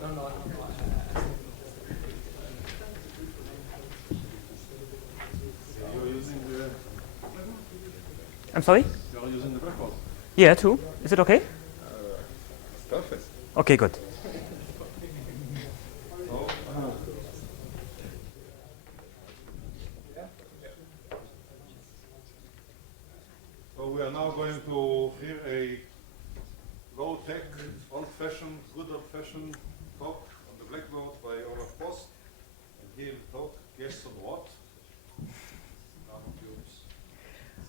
You're using the. I'm sorry? You're using the blackboard. Yeah, too. Is it okay? Perfect. Okay, good. So, so we are now going to hear a low-tech, old-fashioned, good old-fashioned talk on the blackboard by Olaf Post. And here the talk, guess on what? Nanotubes.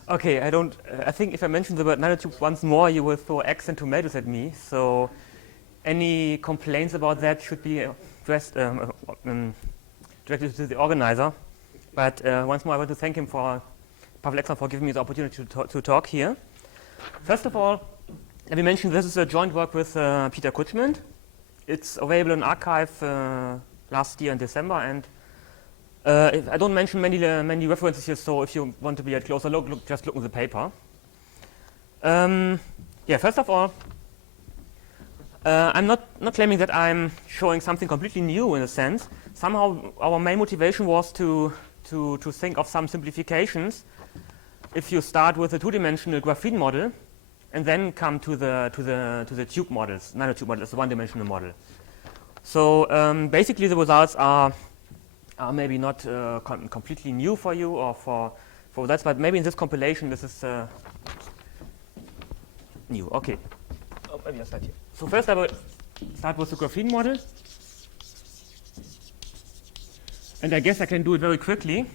Okay, I think if I mention the word nanotubes once more, you will throw eggs and tomatoes at me. So any complaints about that should be addressed directly to the organizer. But once more, I want to thank him Pavel Exner, for giving me the opportunity to talk here. First of all, let me mention this is a joint work with Peter Kutschmann. It's available in archive last year in December, and I don't mention many references here, so if you want to be at closer look, just look in the paper. Yeah, first of all, I'm not claiming that I'm showing something completely new in a sense. Somehow our main motivation was to think of some simplifications. If you start with a two-dimensional graphene model and then come to the tube models, nanotube model is a one-dimensional model. So basically the results are maybe not completely new for you or for that, but maybe in this compilation this is new. Okay. Oh, maybe I'll start here. So first I will start with the graphene model. And I guess I can do it very quickly,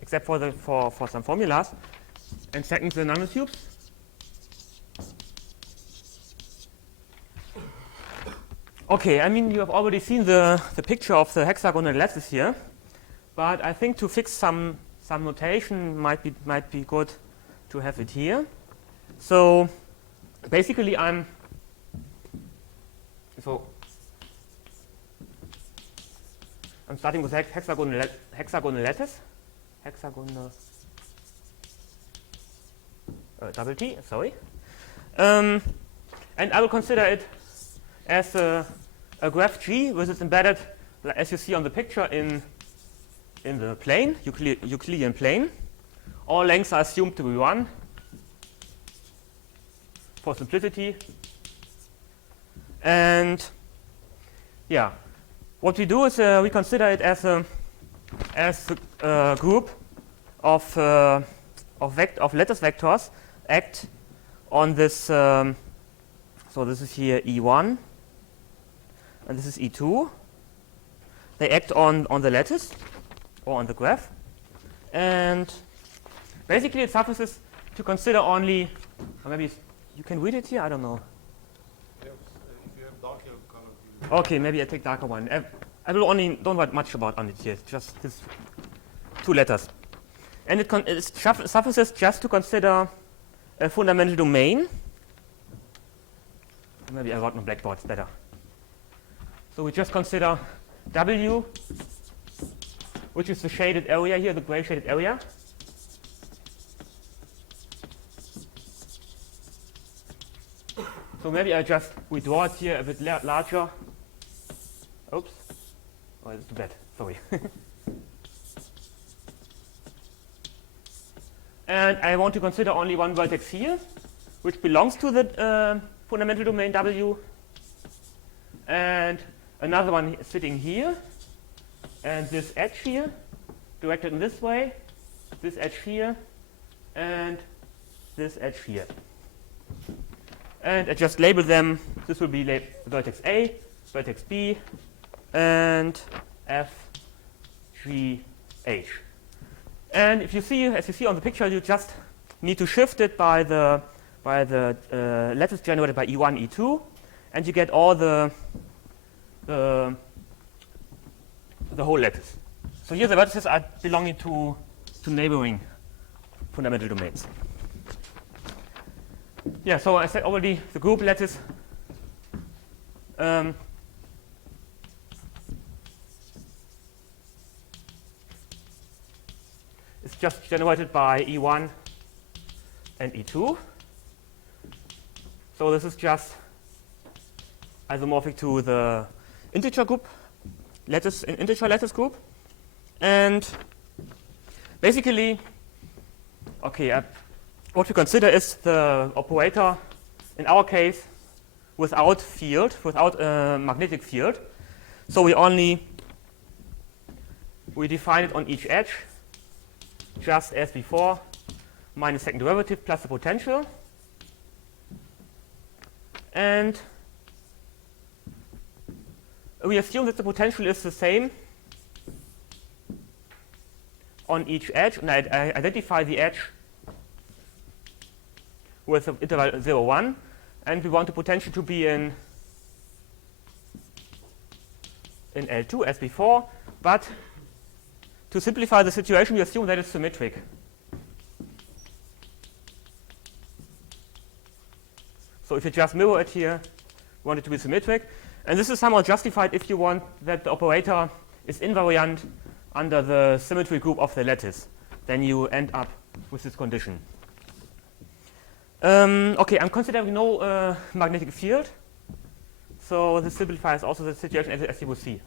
except for some formulas. And second, the nanotubes. Okay, I mean you have already seen the picture of the hexagonal lattice here, but I think to fix some notation might be good to have it here. So basically I'm starting with hexagonal lattice, hexagonal double T, sorry, and I will consider it as a graph G, which is embedded, as you see on the picture, in the plane, Euclidean plane. All lengths are assumed to be 1 for simplicity, and yeah. What we do is we consider it as a group of lattice vectors act on this. So this is here E1, and this is E2. They act on the lattice or on the graph, and basically it suffices to consider only. Or maybe you can read it here. I don't know. If you have darker color. Okay, maybe I take darker one. I will don't write much about on it here, just these 2 letters. And it suffices just to consider a fundamental domain. Maybe I write on blackboard, it's better. So we just consider W, which is the shaded area here, the gray shaded area. So maybe I just redraw it here a bit larger. Oops. Oh, it's too bad. Sorry. And I want to consider only one vertex here, which belongs to the fundamental domain W, and another one sitting here, and this edge here, directed in this way, this edge here, and this edge here. And I just label them. This will be vertex A, vertex B, and F, G, H. And if you see, as you see on the picture, you just need to shift it by the lattice generated by E1, E2, and you get all the whole lattice. So here the vertices are belonging to neighboring fundamental domains. Yeah, so I said already the group lattice is just generated by E1 and E2. So this is just isomorphic to the integer group, integer lattice group, and basically, okay, what we consider is the operator, in our case, without magnetic field. So we define it on each edge, just as before, minus second derivative plus the potential. And we assume that the potential is the same on each edge, and I identify the edge with the interval 0, 1, and we want the potential to be in L2 as before, but to simplify the situation, we assume that it's symmetric. So if you just mirror it here, we want it to be symmetric. And this is somehow justified if you want that the operator is invariant under the symmetry group of the lattice. Then you end up with this condition. Okay, I'm considering no magnetic field. So this simplifies also the situation as you will see.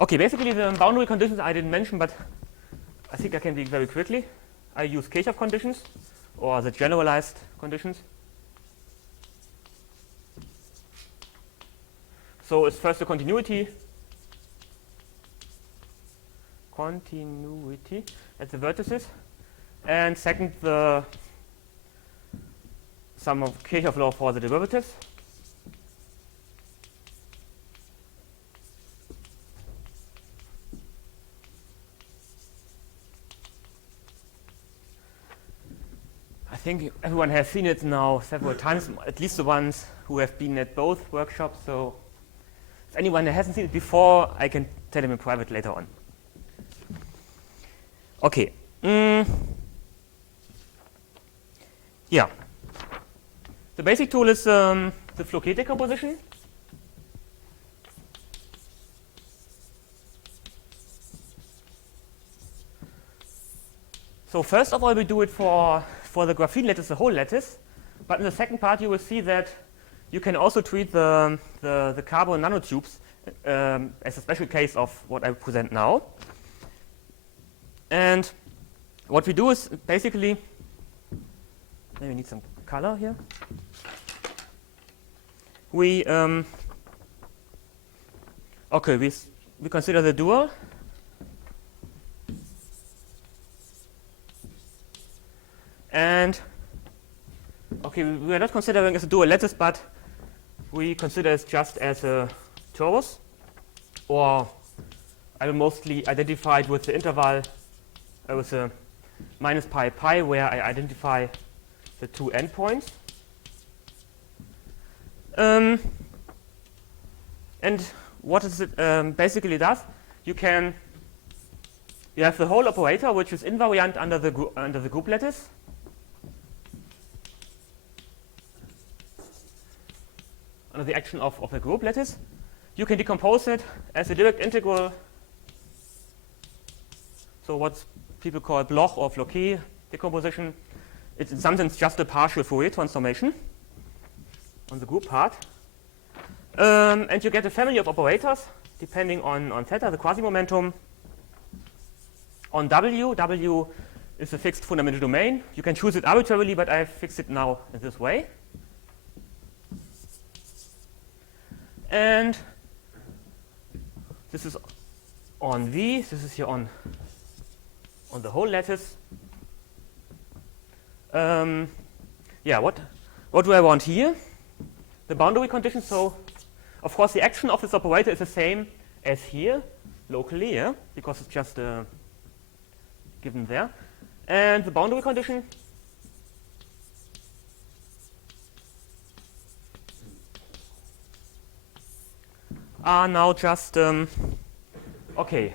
Okay, basically the boundary conditions I didn't mention, but I think I can do it very quickly. I use Kirchhoff conditions, or the generalized conditions. So it's first the continuity at the vertices, and second the sum of Kirchhoff law for the derivatives. I think everyone has seen it now several times, at least the ones who have been at both workshops. So if anyone hasn't seen it before, I can tell them in private later on. Okay. Yeah. The basic tool is the Floquet decomposition. So first of all, we do it for the graphene lattice, the whole lattice. But in the second part, you will see that you can also treat the carbon nanotubes as a special case of what I present now. And what we do is basically, maybe we need some color here. We consider the dual. And okay, we are not considering as a dual lattice, but we consider it just as a torus, or I will mostly identify it with the interval with a minus pi pi, where I identify the two endpoints. And what is it basically does? You have the whole operator, which is invariant under the group lattice. Under the action of the group lattice. You can decompose it as a direct integral. So what people call Bloch or Floquet decomposition. It's in some sense just a partial Fourier transformation on the group part. And you get a family of operators depending on theta, the quasi-momentum. On W, W is a fixed fundamental domain. You can choose it arbitrarily, but I fix it now in this way. And this is on V, this is here on the whole lattice. Yeah, what do I want here? The boundary condition. So, of course, the action of this operator is the same as here, locally, yeah, because it's just given there. And the boundary condition are now just okay.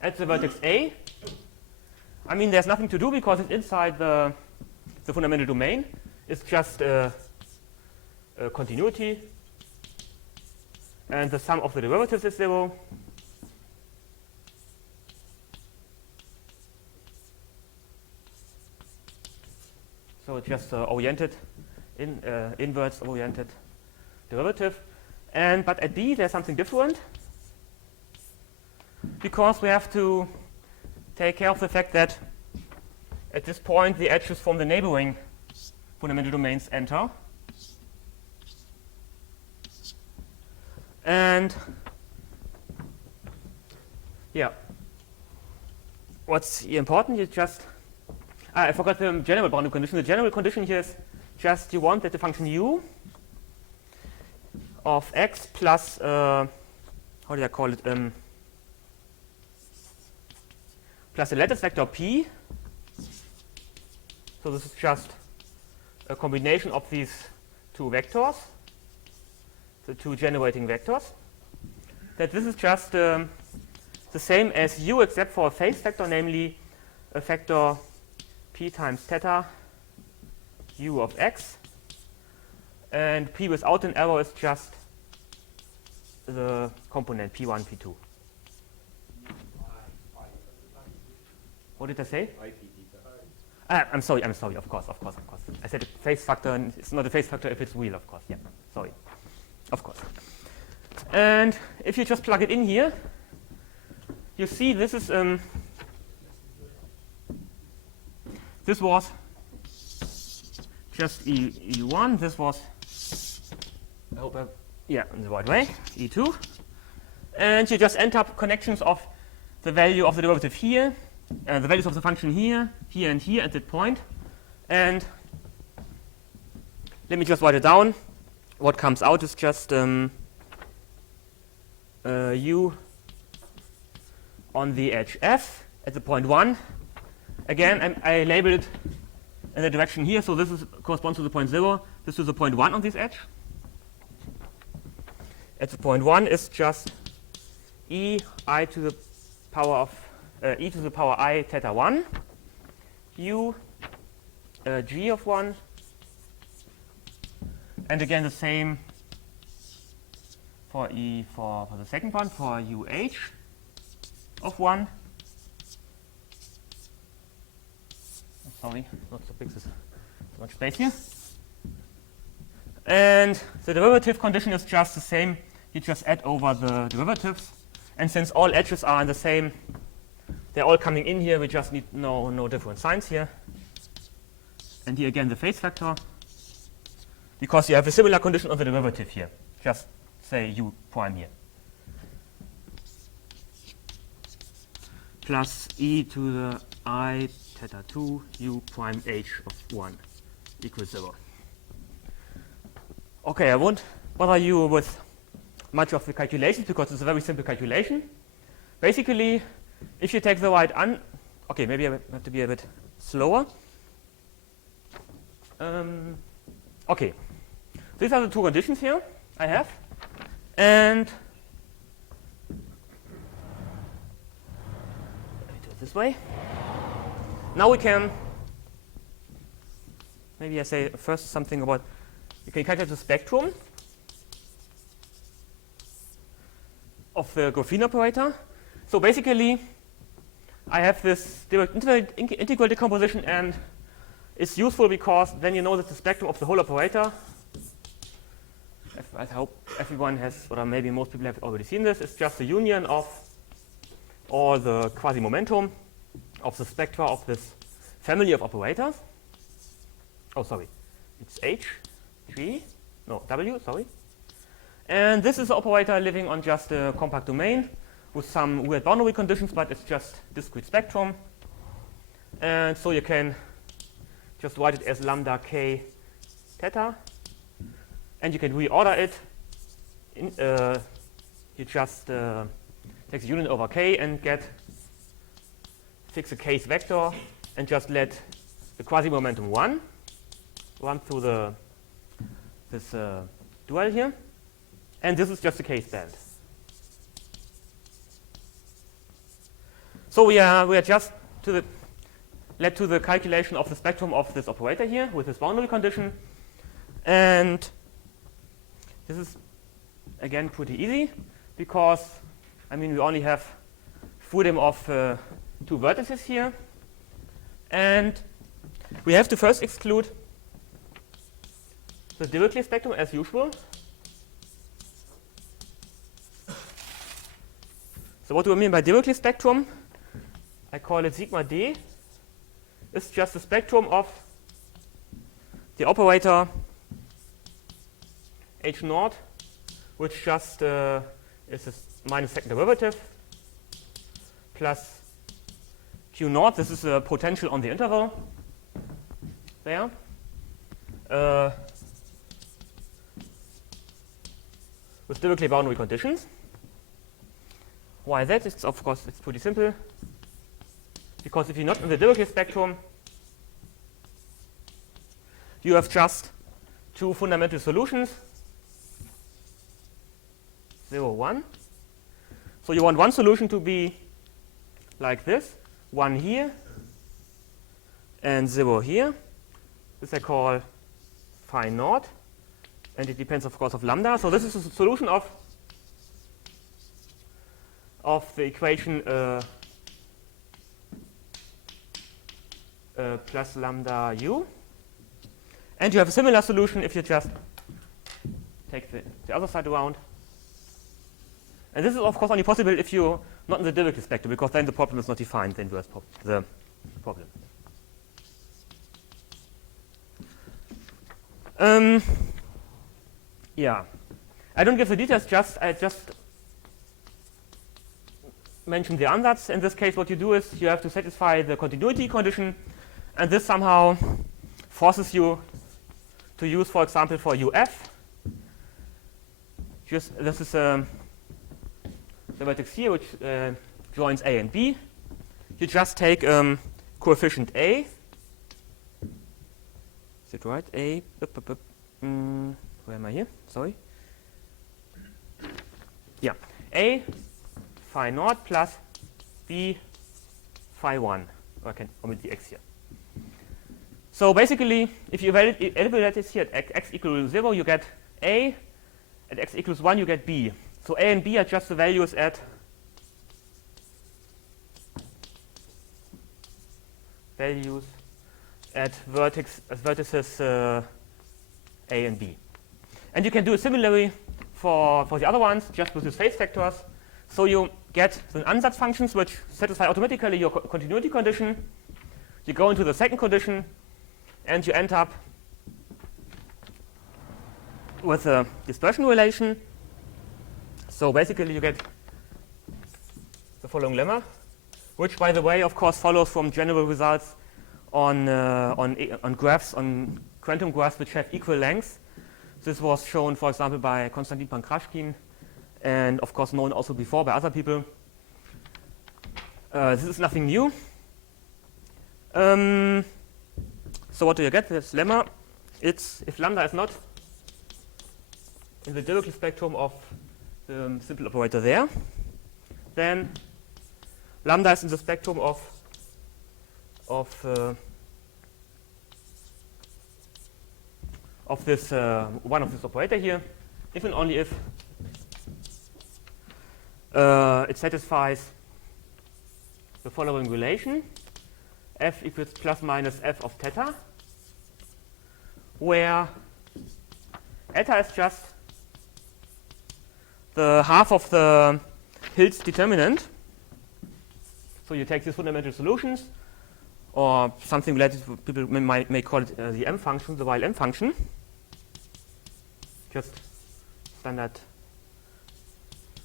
At the vertex A, I mean, there's nothing to do because it's inside the fundamental domain. It's just a continuity, and the sum of the derivatives is 0. So it's just oriented, inverse oriented derivative. But at D there's something different, because we have to take care of the fact that at this point the edges from the neighboring fundamental domains enter. And yeah, what's important is just, I forgot the general boundary condition. The general condition here is just you want that the function u of x plus, how did I call it, plus the lattice vector p. So this is just a combination of these two vectors, the two generating vectors. That this is just the same as u except for a phase factor, namely a factor p times theta u of x. And p without an error is just the component p1, p2. What did I say? I'm sorry, of course. I said a phase factor, and it's not a phase factor if it's real, of course. Yeah, sorry. Of course. And if you just plug it in here, you see this is this was just E1. This was, I hope in the right way, E2. And you just end up connections of the value of the derivative here, the values of the function here, here, and here at that point. And let me just write it down. What comes out is just u on the edge f at the point 1. Again, I labeled it in the direction here, so this corresponds to the point 0. This is the point 1 on this edge. At the point 1 is just e to the power I theta 1, u g of 1, and again the same for the second one, for uh of 1. Sorry, not so big, so much space here. And the derivative condition is just the same. You just add over the derivatives. And since all edges are in the same, they're all coming in here, we just need no different signs here. And here again the phase factor, because you have a similar condition on the derivative here. Just say u prime here. Plus e to the I theta 2 u prime h of 1 equals 0. Okay, I won't bother you with much of the calculations because it's a very simple calculation. Basically, if you take the right okay, maybe I have to be a bit slower. Okay, these are the two conditions here I have. And let me do it this way. Now we can, maybe I say first something about, you can calculate the spectrum of the graphene operator. So basically, I have this direct integral decomposition, and it's useful because then you know that the spectrum of the whole operator, I hope everyone has, or maybe most people have already seen this, it's just the union of all the quasi-momentum of the spectra of this family of operators. Oh, sorry, it's W, sorry. And this is the operator living on just a compact domain with some weird boundary conditions, but it's just discrete spectrum. And so you can just write it as lambda k theta. And you can reorder it. You just take the union over k and fix a case vector and just let the quasi-momentum 1 run through this dual here. And this is just a case band. So we are just led to the calculation of the spectrum of this operator here with this boundary condition. And this is again pretty easy because we only have freedom of two vertices here. And we have to first exclude the Dirichlet spectrum as usual. So what do I mean by Dirichlet spectrum? I call it sigma d. It's just the spectrum of the operator h naught, which just is a minus second derivative, plus q naught. This is a potential on the interval there. With Dirichlet boundary conditions. Why that? It's of course it's pretty simple. Because if you're not in the Dirichlet spectrum, you have just two fundamental solutions, 0, 1. So you want one solution to be like this, 1 here and 0 here. This I call phi naught, and it depends of course of lambda. So this is a solution of the equation plus lambda u. And you have a similar solution if you just take the other side around. And this is of course only possible if you're not in the Dirichlet spectrum, because then the problem is not defined, the inverse the problem. Yeah, I don't give the details, I just mention the ansatz. In this case, what you do is you have to satisfy the continuity condition, and this somehow forces you to use, for example, for UF. This is the vertex here, which joins A and B. You just take coefficient A. Is it right? A. Where am I here? Sorry. Yeah. A phi naught plus B phi 1. I can omit the x here. So basically, if you evaluate this here at x equals 0, you get A. At x equals 1, you get B. So A and B are just the values at vertices A and B. And you can do it similarly for the other ones, just with the phase factors. So you get the ansatz functions which satisfy automatically your continuity condition. You go into the second condition, and you end up with a dispersion relation. So basically you get the following lemma, which by the way of course follows from general results on graphs, on quantum graphs which have equal lengths. This was shown, for example, by Konstantin Pankrashkin, and of course known also before by other people. This is nothing new. So what do you get? This lemma. It's if lambda is not in the Dirichlet spectrum of the simple operator there, then lambda is in the spectrum of this one of this operator here, if and only if it satisfies the following relation: f equals plus minus f of theta, where eta is just the half of the Hill's determinant. So you take these fundamental solutions, or something related, people may call it the m function, the while m function, just standard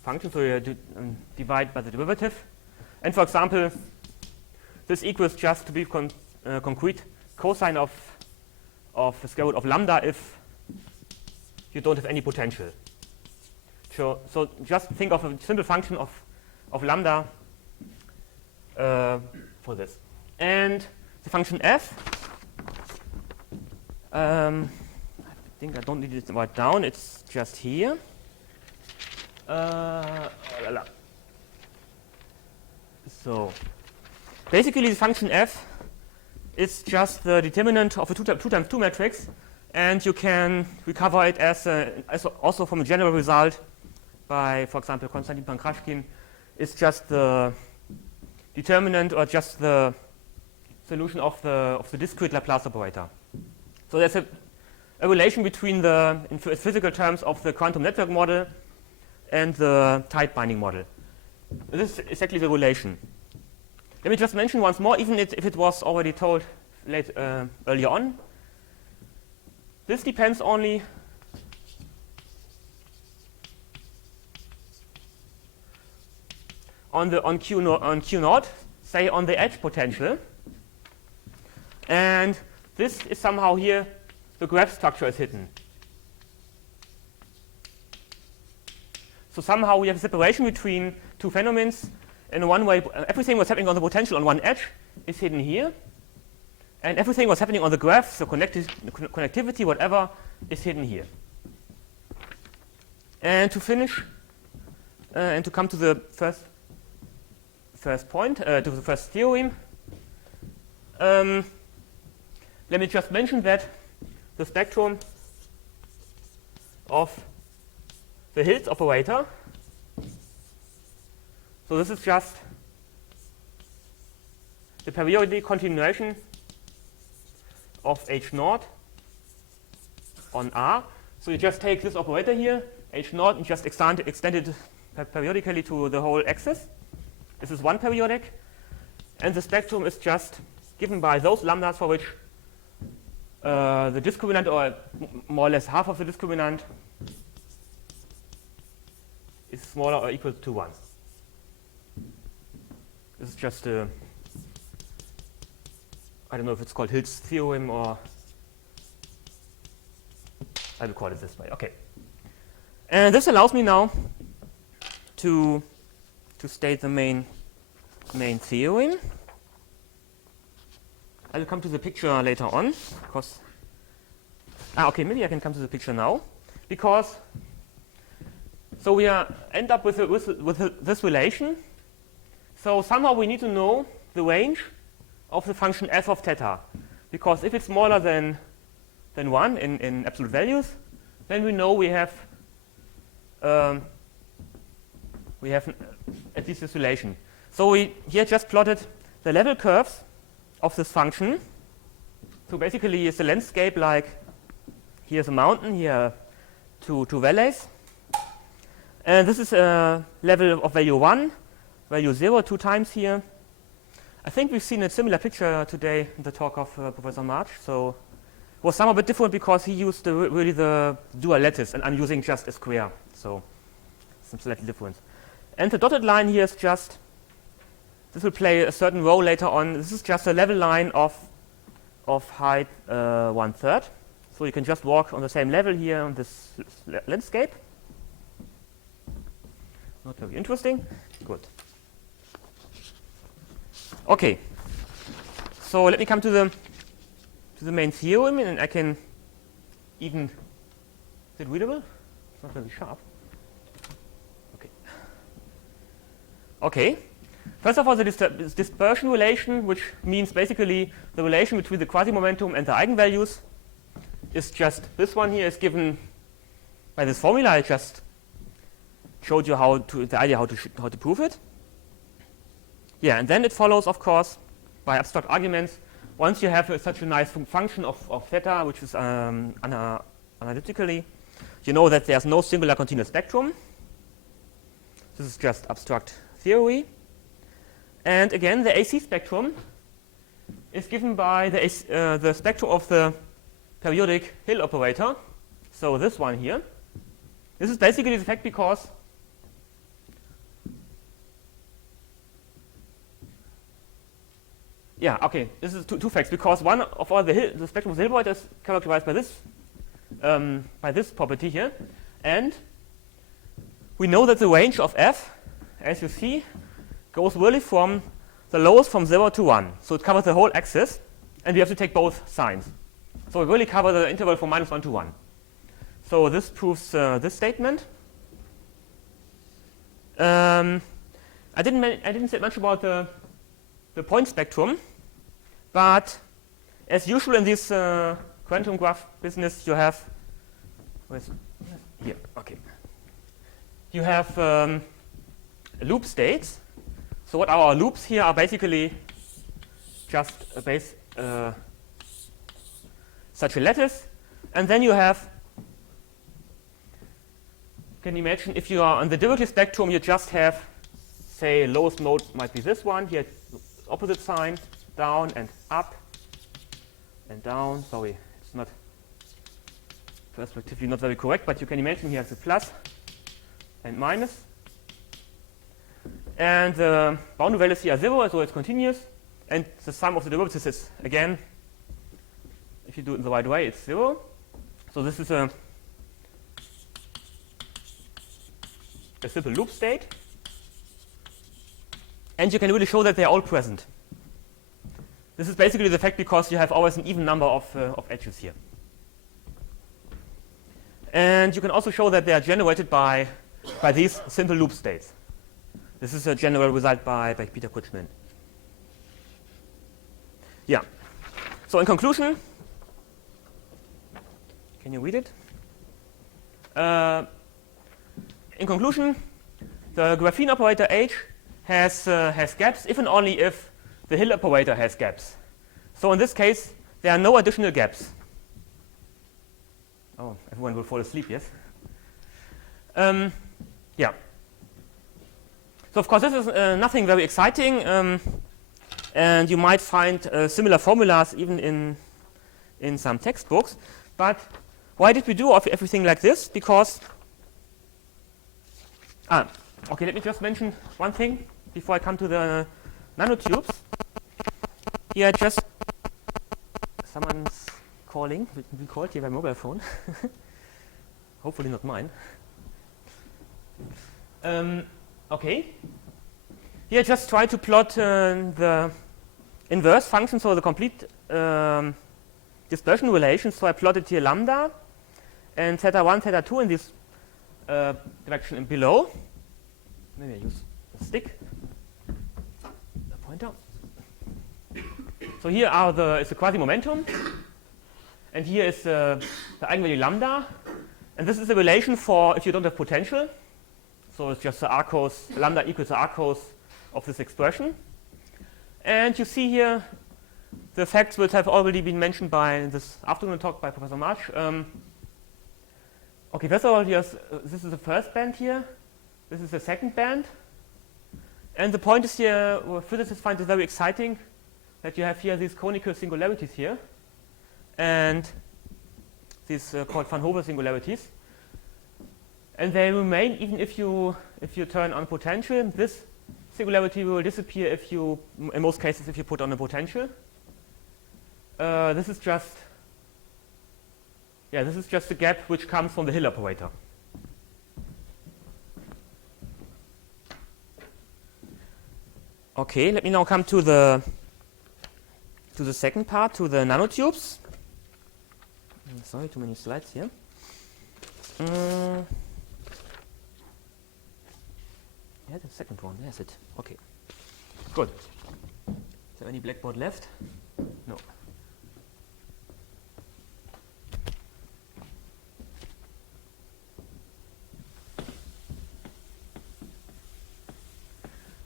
function. So you divide by the derivative. And for example, this equals just, to be concrete, cosine of the square root of lambda if you don't have any potential. So just think of a simple function of lambda for this. And the function f, I think I don't need it right down, it's just here. So basically the function f is just the determinant of a 2 times 2 matrix, and you can recover it as also from a general result by, for example, Konstantin Pankrashkin. It's just the determinant, or just the solution of the discrete Laplace operator. So there's a relation between the, in physical terms, of the quantum network model and the tight binding model. This is exactly the relation. Let me just mention once more, even if it was already told earlier on. This depends only on Q naught, say on the edge potential, and this is somehow here the graph structure is hidden. So somehow we have a separation between two phenomena. In one way, everything was happening on the potential on one edge is hidden here, and everything was happening on the graph, so connectivity, whatever, is hidden here. And to finish, and to come to the first point, to the first theorem, let me just mention that the spectrum of the Hills operator, so this is just the periodic continuation of H naught on R. So you just take this operator here, H naught, and just extend it periodically to the whole axis. This is one periodic, and the spectrum is just given by those lambdas for which the discriminant, or more or less half of the discriminant, is smaller or equal to 1. This is just a, I don't know if it's called Hill's theorem, or I will call it this way. Okay. And this allows me now to state the main theorem. I will come to the picture later on, because okay, maybe I can come to the picture now, because so we end up with this relation. So somehow we need to know the range of the function f of theta, because if it's smaller than 1 in absolute values, then we know we have at least this relation. So we here just plotted the level curves of this function. So basically it's a landscape, like here's a mountain, here two valleys. And this is a level of value 1, value 0 2 times here. I think we've seen a similar picture today in the talk of Professor March. So it was somehow a bit different because he used really the dual lattice, and I'm using just a square. So some slightly difference. And the dotted line here is just, this will play a certain role later on. This is just a level line of height 1/3. So you can just walk on the same level here on this landscape. Not very interesting. Good. Okay. So let me come to the main theorem, and I can even, is it readable? It's not very sharp. Okay. Okay. First of all, the dispersion relation, which means basically the relation between the quasi-momentum and the eigenvalues, is just this one here, is given by this formula. I just showed you the idea how to prove it. Yeah, and then it follows, of course, by abstract arguments. Once you have such a nice function of theta, which is analytically, you know that there's no singular continuous spectrum. This is just abstract theory. And again, the AC spectrum is given by the spectrum of the periodic Hill operator. So this one here. This is basically the fact because this is two facts, because one of all the spectrum of the Hill operator is characterized by this property here, and we know that the range of f, as you see, goes really from the lowest from 0 to 1. So it covers the whole axis, and we have to take both signs. So we really cover the interval from -1 to 1. So this proves this statement. I didn't say much about the point spectrum, but as usual in this quantum graph business, you have here. Okay, you have loop states. So what our loops here are basically just a base such a lattice. And then you have, can you imagine if you are on the derivative spectrum, you just have, say, lowest mode might be this one, here opposite sign, down and up and down. Sorry, it's not perspectively not very correct, but you can imagine here the plus and minus. And the boundary values here are 0, so it's continuous. And the sum of the derivatives is, again, if you do it in the right way, it's 0. So this is a simple loop state. And you can really show that they're all present. This is basically the fact because you have always an even number of edges here. And you can also show that they are generated by these simple loop states. This is a general result by Peter Kutschmann. Yeah. So in conclusion, can you read it? In conclusion, the graphene operator H has gaps if and only if the Hill operator has gaps. So in this case, there are no additional gaps. Oh, everyone will fall asleep, yes? Yeah. So of course, this is nothing very exciting, and you might find similar formulas even in some textbooks. But why did we do everything like this? Because okay, let me just mention one thing before I come to the nanotubes. Here, just someone's calling. We called here by mobile phone. Hopefully not mine. Okay. Here, just try to plot the inverse function, so the complete dispersion relation. So I plotted here lambda and theta 1, theta 2 in this direction and below. Maybe I use a stick, a pointer. So here is the quasi-momentum, and here is the eigenvalue lambda, and this is the relation for if you don't have potential. So it's just the r cos lambda equals the r cos of this expression. And you see here the facts which have already been mentioned by this afternoon talk by Professor March. Okay, first of all, this is the first band here. This is the second band. And the point is here, physicists find it very exciting that you have here these conical singularities here. And these called Van Hove singularities. And they remain even if you turn on potential. This singularity will disappear if you, in most cases, if you put on a potential. This is just the gap which comes from the Hill operator. Okay, let me now come to the second part, to the nanotubes. Sorry, too many slides here. Yeah, the second one, there's it. Okay, good. Is there any blackboard left? No.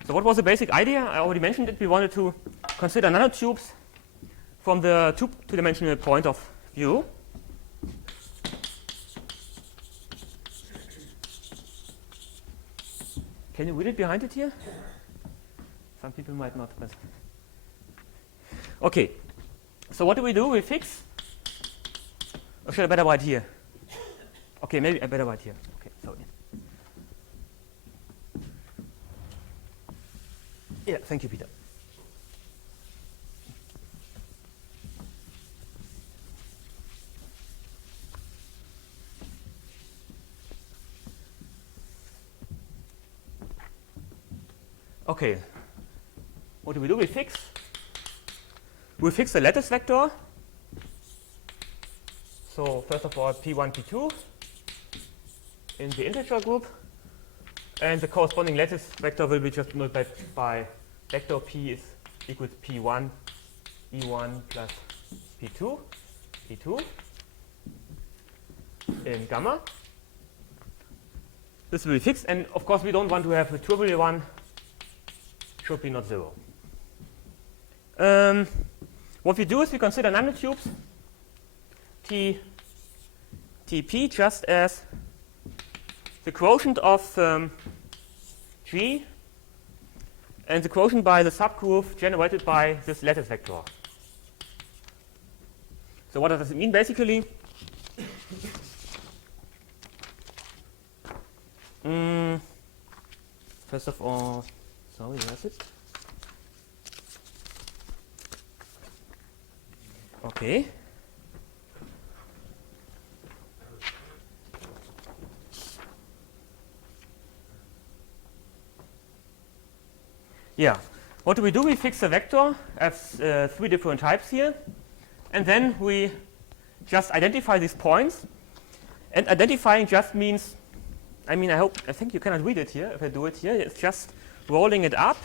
So what was the basic idea? I already mentioned it. We wanted to consider nanotubes from the two-dimensional point of view. Can you read it behind it here? Some people might not. But okay. So what do? We fix? Or should I better write here? Okay, maybe I better write here. Okay, sorry. Yeah, thank you, Peter. Okay, what do? We fix the lattice vector. So first of all, P1, P2 in the integer group, and the corresponding lattice vector will be just multiplied by vector P is equals P1 E1 plus P2 E2 in gamma. This will be fixed, and of course we don't want to have a trivial one. Should be not 0. What we do is we consider nanotubes Tp just as the quotient of G and the quotient by the subgroup generated by this lattice vector. So what does it mean basically? First of all, sorry, where is it? Okay. Yeah. What do? We fix a vector. I have 3 different types here. And then we just identify these points. And identifying just means, I think you cannot read it here if I do it here. It's just rolling it up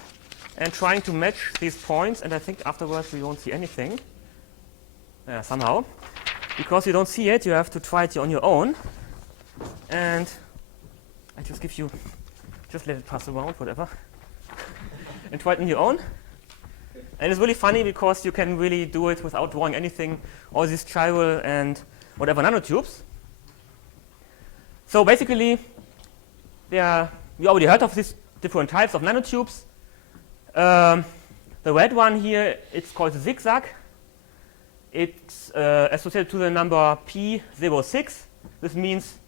and trying to match these points. And I think afterwards we won't see anything. Somehow. Because you don't see it, you have to try it on your own. And I just give you, just let it pass around, whatever. And try it on your own. And it's really funny because you can really do it without drawing anything, all these chiral and whatever nanotubes. So basically, we already heard of these different types of nanotubes. The red one here, it's called the zigzag. It's associated to the number P06. This means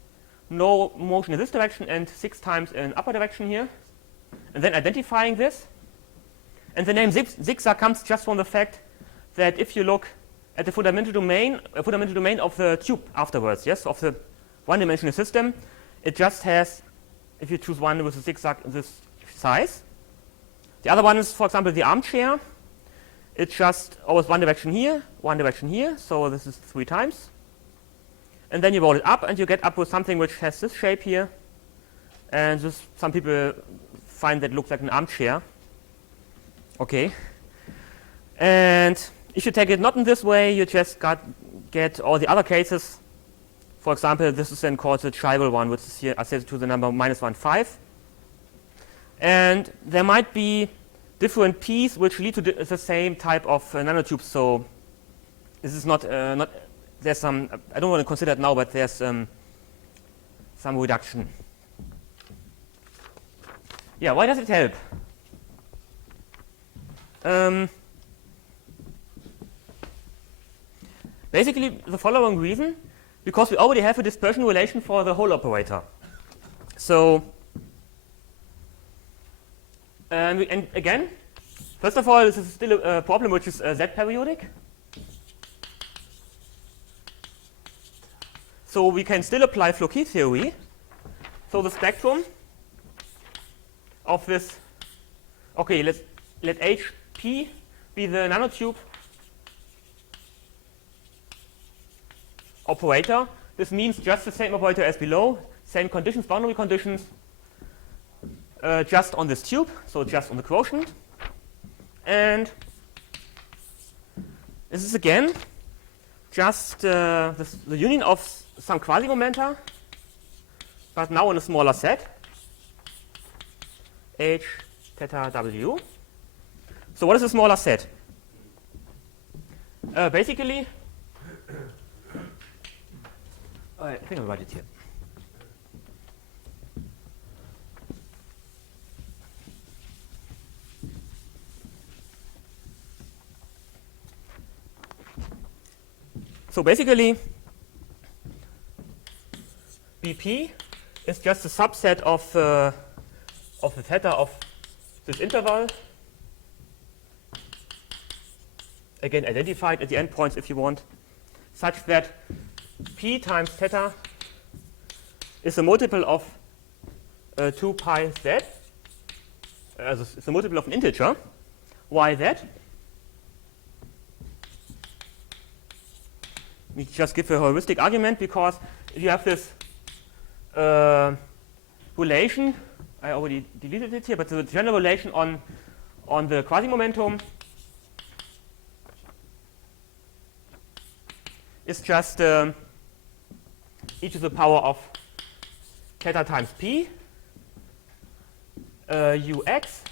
no motion in this direction and 6 times in upper direction here. And then identifying this. And the name zigzag comes just from the fact that if you look at the fundamental domain of the tube afterwards, yes, of the one-dimensional system, it just has, if you choose one with a zigzag, this size. The other one is, for example, the armchair. It's just always one direction here, so this is 3 times. And then you roll it up, and you get up with something which has this shape here. And this, some people find that it looks like an armchair. Okay. And if you take it not in this way, you just get all the other cases. For example, this is then called the chiral one, which is here associated to the number -1,5. And there might be different P's which lead to the same type of nanotubes. So this is not there's some, I don't want to consider it now, but there's some reduction. Yeah, why does it help? Basically, the following reason, because we already have a dispersion relation for the whole operator. So, and again, first of all, this is still a problem which is Z-periodic. So we can still apply Floquet theory. So the spectrum of this, okay, let HP be the nanotube operator. This means just the same operator as below, same conditions, boundary conditions, just on this tube, so just on the quotient. And this is again just the union of some quasi-momenta, but now in a smaller set, H, theta, W. So what is a smaller set? Basically, I think I'll write it here. So basically, BP is just a subset of the theta of this interval. Again, identified at the endpoints if you want, such that P times theta is a multiple of 2 pi z. It's a multiple of an integer, yz. We just give a heuristic argument because if you have this relation, I already deleted it here, but the general relation on the quasi-momentum is just e to the power of theta times p ux.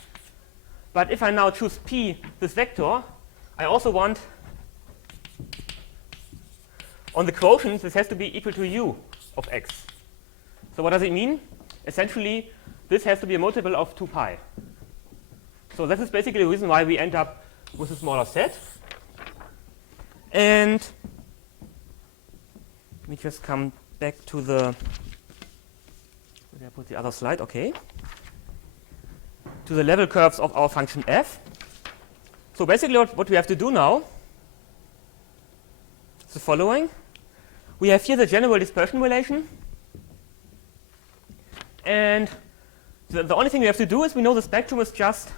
But if I now choose p, this vector, I also want on the quotient this has to be equal to u of x. So what does it mean? Essentially, this has to be a multiple of 2 pi. So this is basically the reason why we end up with a smaller set. And let me just come back to the, where did I put the other slide? Okay. To the level curves of our function f. So basically what we have to do now is the following. We have here the general dispersion relation. And the only thing we have to do is we know the spectrum is just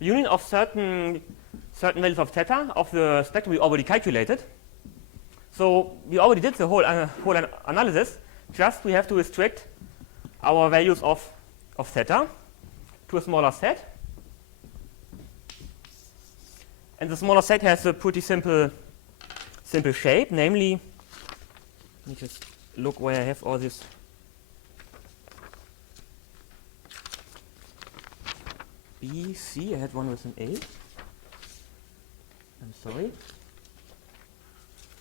the union of certain values of theta of the spectrum we already calculated. So we already did the whole analysis. Just we have to restrict our values of theta to a smaller set. And the smaller set has a pretty simple shape, namely, let me just look where I have all this. B, C, I had one with an A. I'm sorry.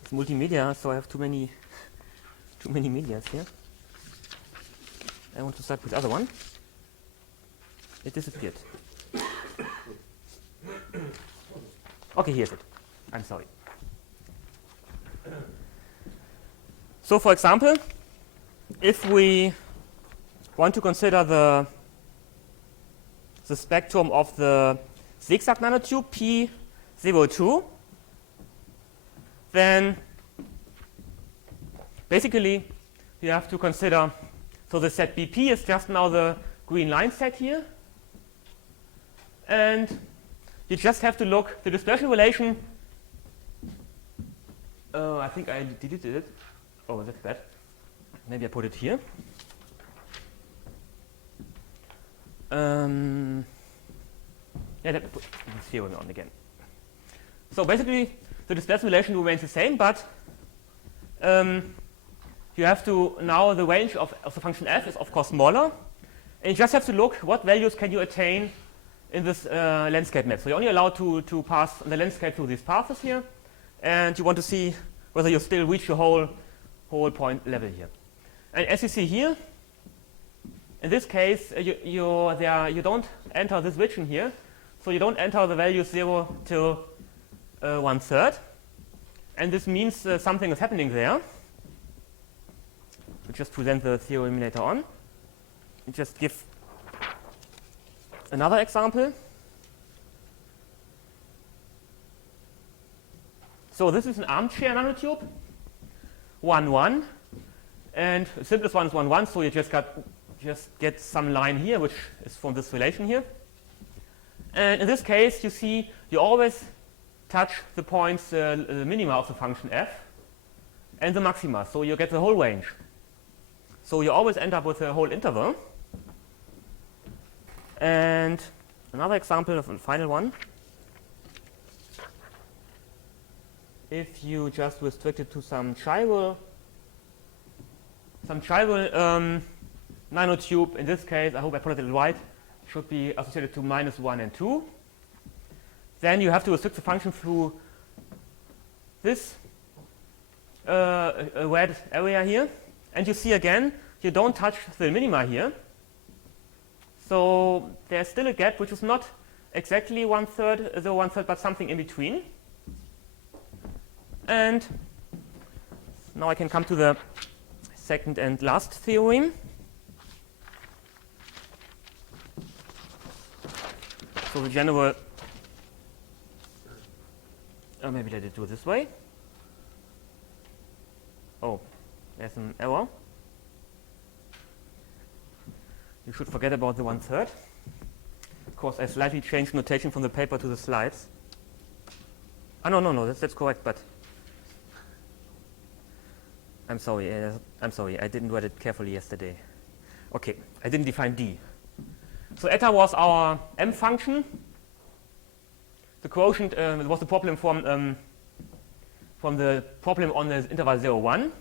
It's multimedia, so I have too many medias here. I want to start with the other one. It disappeared. Okay, here's it. I'm sorry. So for example, if we want to consider the spectrum of the zigzag nanotube P02, then basically you have to consider, so the set BP is just now the green line set here. And you just have to look the dispersion relation. I think I deleted it. Oh, that's bad. Maybe I put it here. Yeah, let me put the theorem on again. So basically, the dispersion relation remains the same, but you have to now the range of the function f is of course smaller, and you just have to look what values can you attain in this landscape map. So you're only allowed to pass the landscape through these paths here, and you want to see whether you still reach the whole point level here. And as you see here, in this case, you don't enter this region here, so you don't enter the value 0 till 1/3, and this means something is happening there. We'll just present the theorem later on. We just give another example. So this is an armchair nanotube, 1, 1, and the simplest one is 1, 1. So you just get some line here, which is from this relation here. And in this case, you see you always touch the points, the minima of the function f, and the maxima. So you get the whole range. So you always end up with a whole interval. And another example of a final one. If you just restrict it to some chiral nanotube, in this case, I hope I put it right, should be associated to -1 and 2. Then you have to restrict the function through this red area here. And you see again, you don't touch the minima here. So there's still a gap which is not exactly 1/3, but something in between. And now I can come to the second and last theorem. So the general, maybe let it do it this way. Oh, there's an error. You should forget about the 1/3. Of course, I slightly changed notation from the paper to the slides. No, that's correct, but I'm sorry, I didn't read it carefully yesterday. Okay, I didn't define D. So eta was our M function. The quotient was the problem from the problem on the interval 0, 1.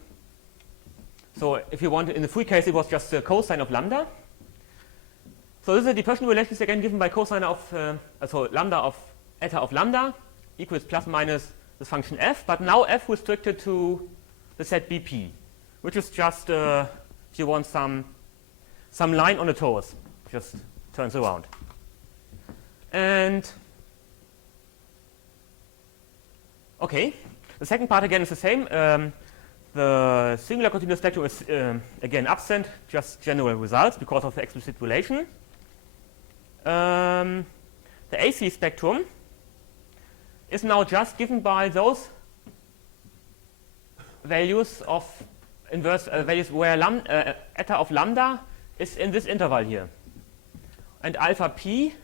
So if you want, in the free case, it was just the cosine of lambda. So this is a dispersion relation again given by cosine of, so lambda of eta of lambda equals plus minus the function f, but now f restricted to the set BP, which is just, if you want some line on the torus, just turns around. And okay, the second part again is the same. The singular continuous spectrum is again absent, just general results because of the explicit relation. The AC spectrum is now just given by those values of inverse values where eta of lambda is in this interval here. And alpha p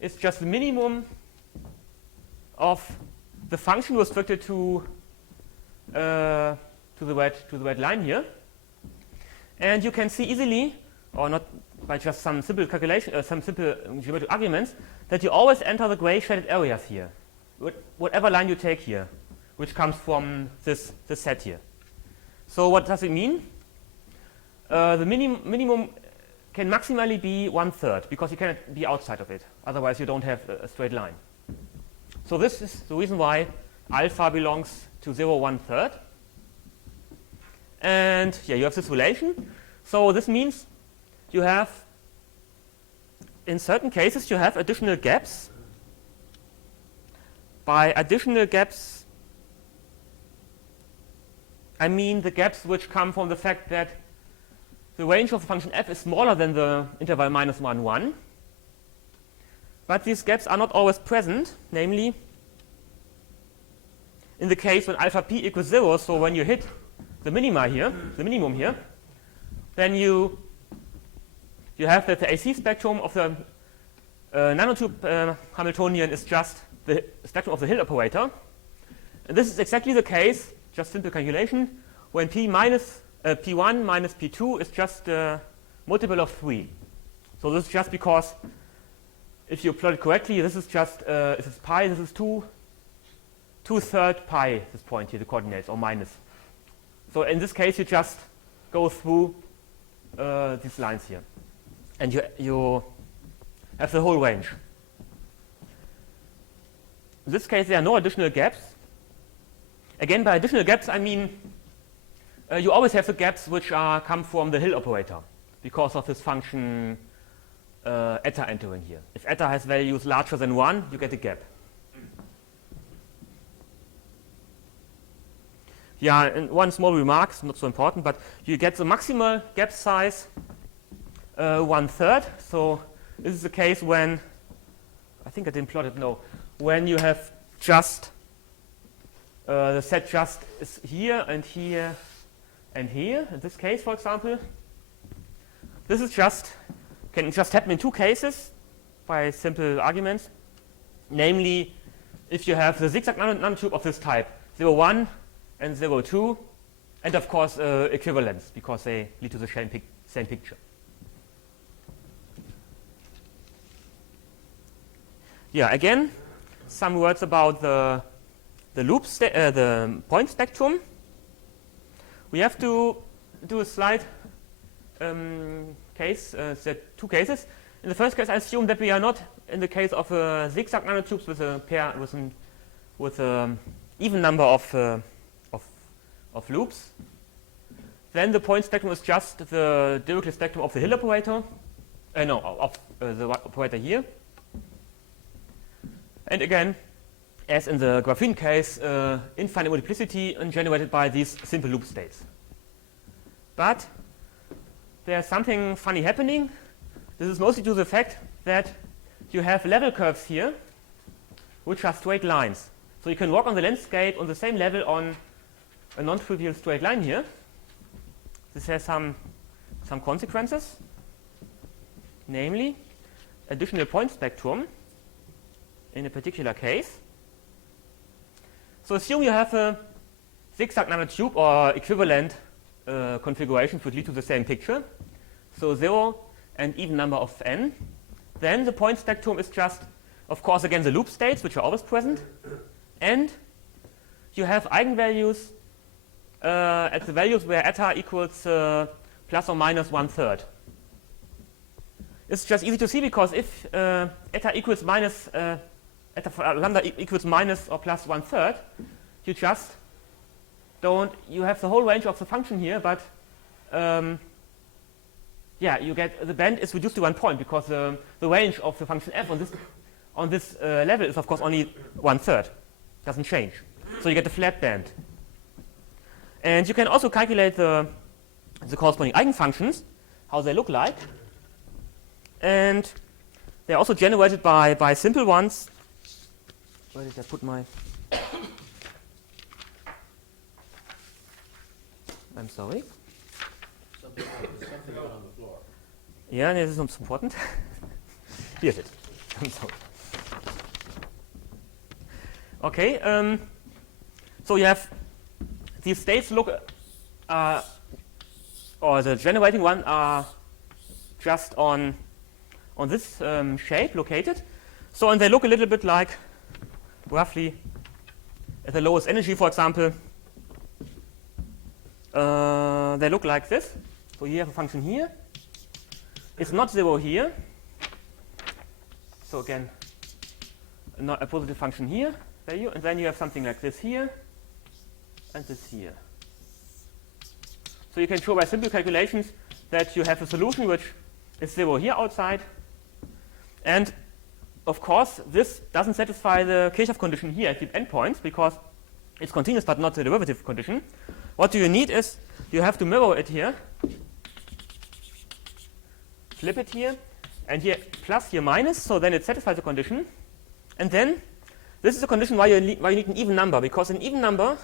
is just the minimum of the function restricted to the red line here. And you can see easily, or not by just some simple calculation, some simple geometric arguments, that you always enter the gray shaded areas here, whatever line you take here, which comes from this set here. So what does it mean? The minimum can maximally be 1/3 because you cannot be outside of it. Otherwise, you don't have a straight line. So this is the reason why alpha belongs to 0, 1/3. And yeah, you have this relation. So this means you have, in certain cases, you have additional gaps. By additional gaps, I mean the gaps which come from the fact that the range of the function f is smaller than the interval -1, 1. But these gaps are not always present, namely in the case when alpha p equals 0, so when you hit the minima here, the minimum here, then you have that the AC spectrum of the nanotube Hamiltonian is just the spectrum of the Hill operator. And this is exactly the case, just simple calculation, when P1 minus P2 is just a multiple of 3. So this is just because if you plot it correctly, this is just, this is pi, this is 2/3 pi, this point here, the coordinates, or minus. So in this case, you just go through these lines here. And you have the whole range. In this case, there are no additional gaps. Again, by additional gaps, I mean you always have the gaps which come from the Hill operator because of this function eta entering here. If eta has values larger than 1, you get a gap. Yeah, and one small remark, not so important, but you get the maximal gap size 1/3. So this is the case when, I think I didn't plot it, no, when you have just, the set just is here and here and here. In this case, for example, this is can just happen in two cases by simple arguments. Namely, if you have the zigzag nanotube of this type, 0, 1 and 0, 2, and of course equivalence, because they lead to the same picture. Yeah, again, some words about the point spectrum. We have to do a slight case, two cases. In the first case, I assume that we are not in the case of zigzag nanotubes with a pair with an even number of loops. Then the point spectrum is just the Dirichlet spectrum of the Hill operator. Of the operator here. And again, as in the graphene case, infinite multiplicity generated by these simple loop states. But there's something funny happening. This is mostly due to the fact that you have level curves here, which are straight lines. So you can walk on the landscape on the same level on a non-trivial straight line here. This has some consequences, namely additional point spectrum in a particular case. So assume you have a zigzag nanotube or equivalent configurations which lead to the same picture. So 0 and even number of n. Then the point spectrum is just, of course, again the loop states, which are always present. And you have eigenvalues at the values where eta equals plus or minus 1/3. It's just easy to see because if eta equals minus at lambda equals minus or plus 1/3, you just don't, you have the whole range of the function here, but yeah, you get, the band is reduced to 1 point because the range of the function f on this level is of course only 1/3, doesn't change. So you get a flat band. And you can also calculate the corresponding eigenfunctions, how they look like. And they're also generated by simple ones. Where did I put my... I'm sorry. Something out on the floor. Yeah, this is not important. Here's it. I'm sorry. Okay, so you have these states look, or the generating one are just on this shape located. So, and they look a little bit like, roughly, at the lowest energy, for example, they look like this. So you have a function here. It's not 0 here. So again, not a positive function here, value, and then you have something like this here, and this here. So you can show by simple calculations that you have a solution which is 0 here outside. And of course, this doesn't satisfy the Kirchhoff condition here at the endpoints because it's continuous but not the derivative condition. What you need is you have to mirror it here, flip it here, and here plus, here minus, so then it satisfies the condition. And then this is the condition why you need an even number, because an even number,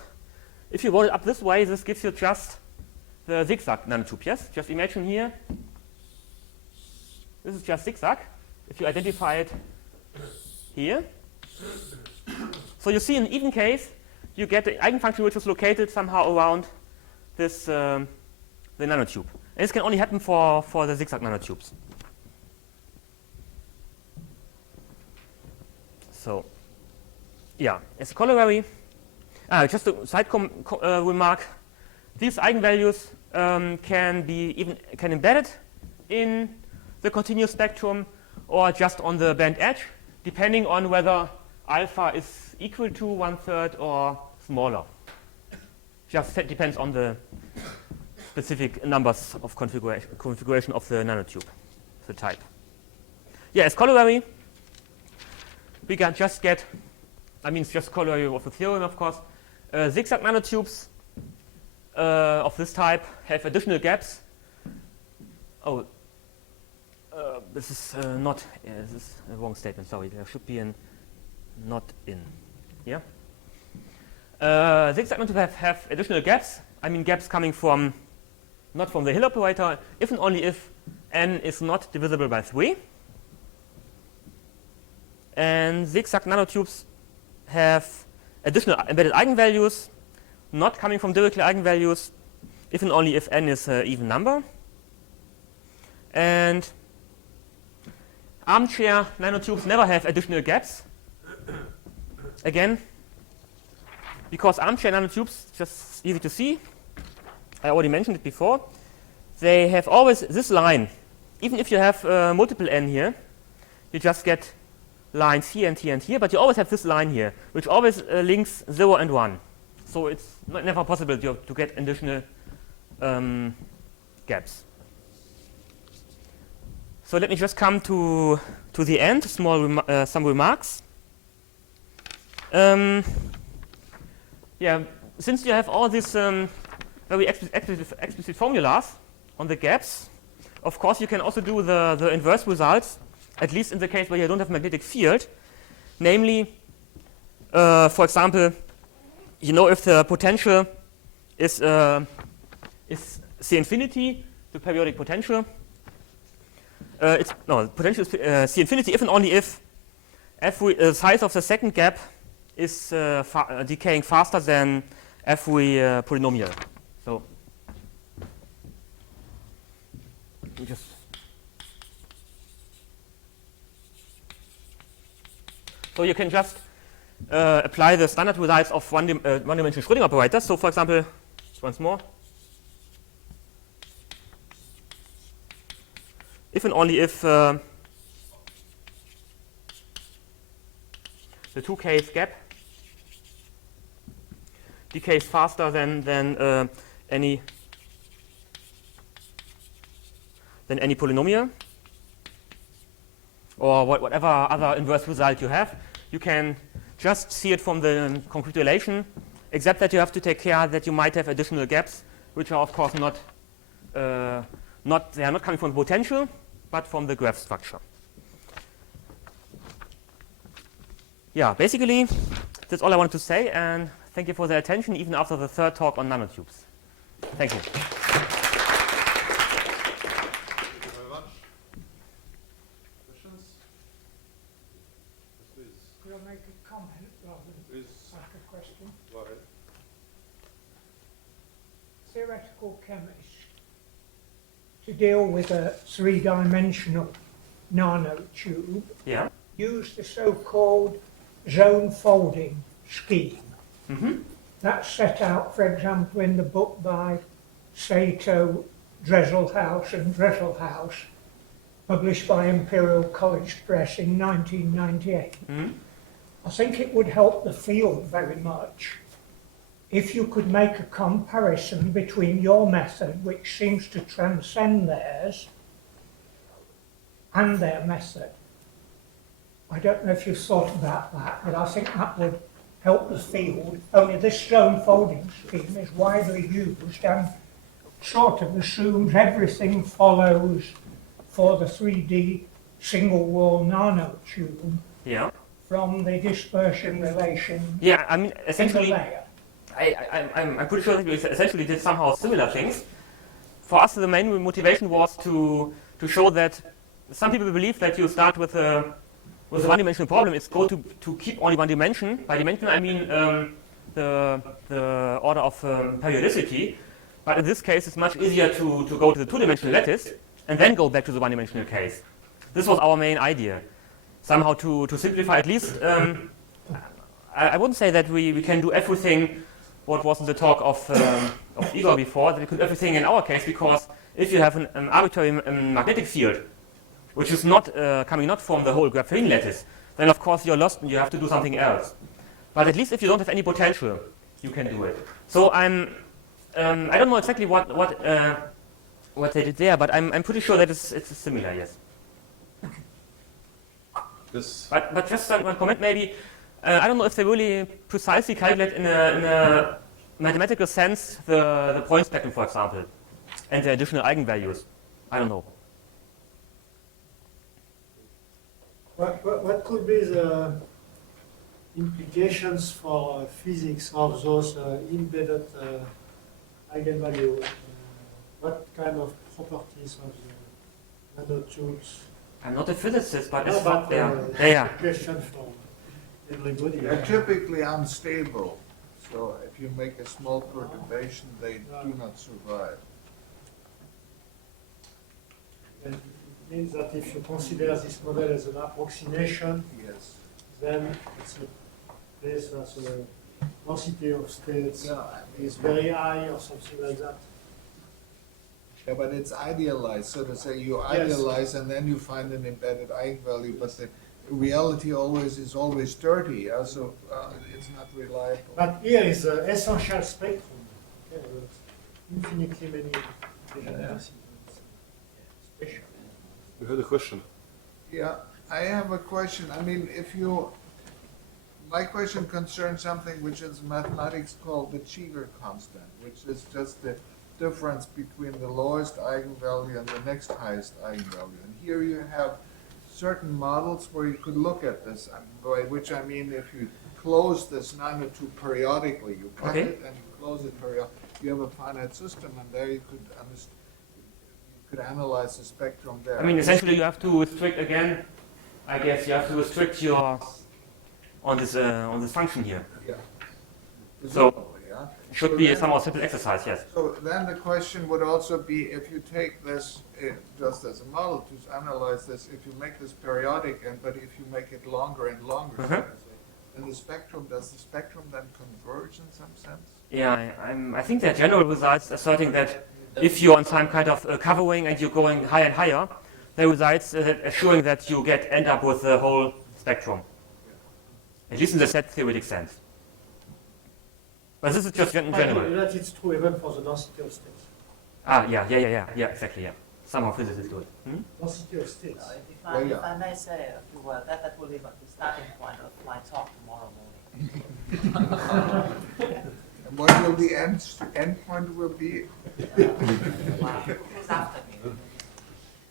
if you roll it up this way, this gives you just the zigzag nanotube, yes? Just imagine here, this is just zigzag, if you identify it here. So you see in even case, you get the eigenfunction which is located somehow around this, the nanotube. And this can only happen for the zigzag nanotubes. So, yeah, as a corollary, just a side remark, these eigenvalues can be embedded in the continuous spectrum or just on the band edge, depending on whether alpha is equal to 1/3 or smaller. Just depends on the specific numbers of configuration of the nanotube, the type. Yeah, as corollary, we can just get, I mean, it's just corollary of the theorem, of course. Zigzag nanotubes of this type have additional gaps. Oh, this is not, this is a wrong statement, sorry. There should be an not in. Yeah? Zigzag nanotubes have additional gaps. I mean, gaps coming from, not from the Hill operator, if and only if n is not divisible by 3. And zigzag nanotubes have additional embedded eigenvalues, not coming from Dirichlet eigenvalues, if and only if n is an even number. And armchair nanotubes never have additional gaps. Again, because armchair nanotubes, just easy to see, I already mentioned it before, they have always this line. Even if you have multiple n here, you just get lines here and here and here, but you always have this line here, which always links 0 and 1. So it's never possible to get additional gaps. So let me just come to the end, some remarks. Yeah, since you have all these very explicit formulas on the gaps, of course you can also do the inverse results, at least in the case where you don't have magnetic field. Namely, for example, you know if the potential is C infinity, the periodic potential. Potential is C infinity if and only if the size of the second gap is decaying faster than every polynomial. So you can just apply the standard results of one-dimensional Schrödinger operators. So, for example, once more, if and only if the 2-case gap decays faster than any polynomial, or whatever other inverse result you have. You can just see it from the concrete relation, except that you have to take care that you might have additional gaps, which are of course not they are not coming from the potential, but from the graph structure. Yeah, basically that's all I wanted to say, and thank you for the attention, even after the third talk on nanotubes. Thank you. Thank you very much. Questions? Yes, please. Could I make a comment rather than Please, ask a question? go ahead. Theoretical chemists, to deal with a three-dimensional nanotube, Yeah. use the so-called zone folding scheme. That's set out, for example, in the book by Sato, Dresselhaus and Dresselhaus, published by Imperial College Press in 1998. I think it would help the field very much if you could make a comparison between your method, which seems to transcend theirs, and their method. I don't know if you've thought about that, but I think that would help the field. Only this zone folding scheme is widely used and sort of assumes everything follows for the 3D single wall nanotube Yeah. from the dispersion relation Yeah, I mean, in the essentially, layer. I'm pretty sure that we essentially did somehow similar things. For us, the main motivation was to show that some people believe that you start with a one-dimensional problem. It's go to keep only one dimension. By dimension, I mean the order of periodicity. But in this case, it's much easier to go to the two-dimensional lattice and then go back to the one-dimensional case. This was our main idea. Somehow to simplify at least. I wouldn't say that we can do everything what was in the talk of Igor before, that we could do everything in our case, because if you have an arbitrary magnetic field, which is not coming not from the whole graphene lattice, then of course you're lost and you have to do something else. But at least if you don't have any potential, you can do it. So I don't know exactly what they did there, but I'm pretty sure that it's similar, yes. This, But just one comment maybe. I don't know if they really precisely calculate in a mathematical sense the point spectrum, for example, and the additional eigenvalues. I don't know. What could be the implications for physics of those embedded eigenvalue? What kind of properties of the nanotubes? I'm not a physicist, but No, it's but yeah. question for everybody. They're typically unstable, so if you make a small perturbation, they do not survive. And it means that if you consider this model as an approximation, Yes. then it's a place where the density of states Yeah, is very high or something like that. yeah, but it's idealized, so to say, you Yes. idealize and then you find an embedded eigenvalue, but the reality is always dirty, so it's not reliable. But here is the essential spectrum. Okay, with infinitely many different special. you had a question. Yeah, I have a question. I mean, my question concerns something which is mathematics called the Cheever constant, which is just the difference between the lowest eigenvalue and the next highest eigenvalue. And here you have certain models where you could look at this, by which I mean if you close this nanotube periodically, you cut Okay. it and you close it periodically, you have a finite system, and there you could analyze the spectrum there. I mean, essentially, you have to restrict again. I guess you have to restrict your on this function here. Yeah. So- Presumably, yeah. It should So be a then- somewhat simple exercise, yes. So then the question would also be, if you take this just as a model to analyze this, if you make this periodic, but if you make it longer and longer, so to say, then does the spectrum then converge in some sense? Yeah, I think there are general results asserting that if you're on some kind of covering and you're going higher and higher, there are results assuring that you end up with the whole spectrum. at least in the set theoretic sense. But this is just in general. That it's true even for the density of states. Yeah, exactly, yeah. Somehow physics is good. Hmm? Density of states. Yeah. If I may say a few words, that will be the starting point of my talk tomorrow morning. And what will the end point will be? Wow. Who's after me?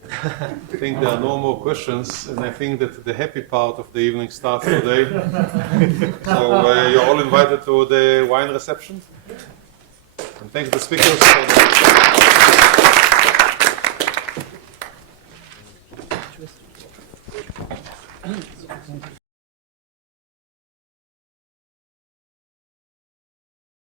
I think there are no more questions, and I think that the happy part of the evening starts today. So you're all invited to the wine reception. And thanks the speakers for